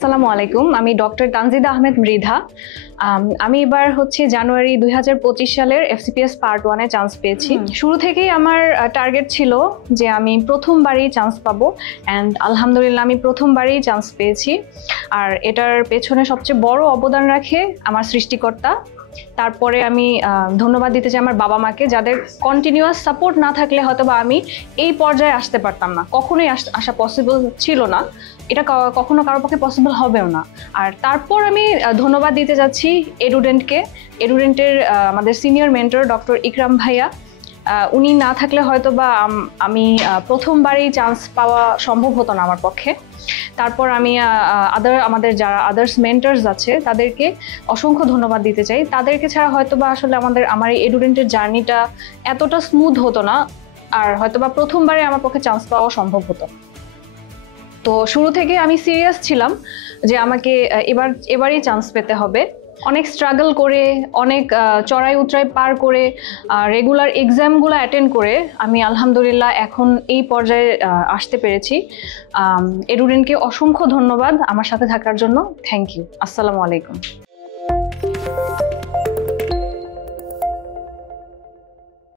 আসসালামু আলাইকুম, আমি ডক্টর তানজিদা আহমেদ মৃধা। আমি এবার জানুয়ারি 2025 সালের FCPS পার্ট 1-এ চান্স পেয়েছি। শুরু থেকেই আমার টার্গেট ছিল যে আমি প্রথমবারই চান্স পাবো, অ্যান্ড আলহামদুলিল্লাহ আমি প্রথমবারই চান্স পেয়েছি। আর এটার পেছনে সবচেয়ে বড় অবদান রাখে আমার সৃষ্টিকর্তা। তারপরে আমি ধন্যবাদ দিতে চাই আমার বাবা মাকে, যাদের কন্টিনিউয়াস সাপোর্ট না থাকলে হয়তো বা আমি এই পর্যায়ে আসতে পারতাম না, কখনোই আসা পসিবল ছিল না, এটা কখনো কারোর পক্ষে পসিবল হবেও না। আর তারপর আমি ধন্যবাদ দিতে যাচ্ছি এডুডেন্টকে। এডুডেন্টের আমাদের সিনিয়র মেন্টর ডক্টর ইকরাম ভাইয়া, উনি না থাকলে হয়তো বা আমি প্রথমবারই চান্স পাওয়া সম্ভব হতো না আমার পক্ষে। তারপর আমি আমাদের যারা আদার্স মেন্টরস আছে তাদেরকে অসংখ্য ধন্যবাদ দিতে চাই। তাদেরকে ছাড়া হয়তো বা আসলে আমার এই এডুডেন্টের জার্নিটা এতটা স্মুথ হতো না, আর হয়তো বা প্রথমবারে আমার পক্ষে চান্স পাওয়া সম্ভব হতো না। তো শুরু থেকে আমি সিরিয়াস ছিলাম যে আমাকে এবারই চান্স পেতে হবে। অনেক স্ট্রাগল করে, অনেক চড়াই উতরাই পার করে, রেগুলার এক্সামগুলো অ্যাটেন্ড করে আমি আলহামদুলিল্লাহ এখন এই পর্যায়ে আসতে পেরেছি। এডুডেন্টকে অসংখ্য ধন্যবাদ আমার সাথে থাকার জন্য। Thank you. আসসালামু আলাইকুম।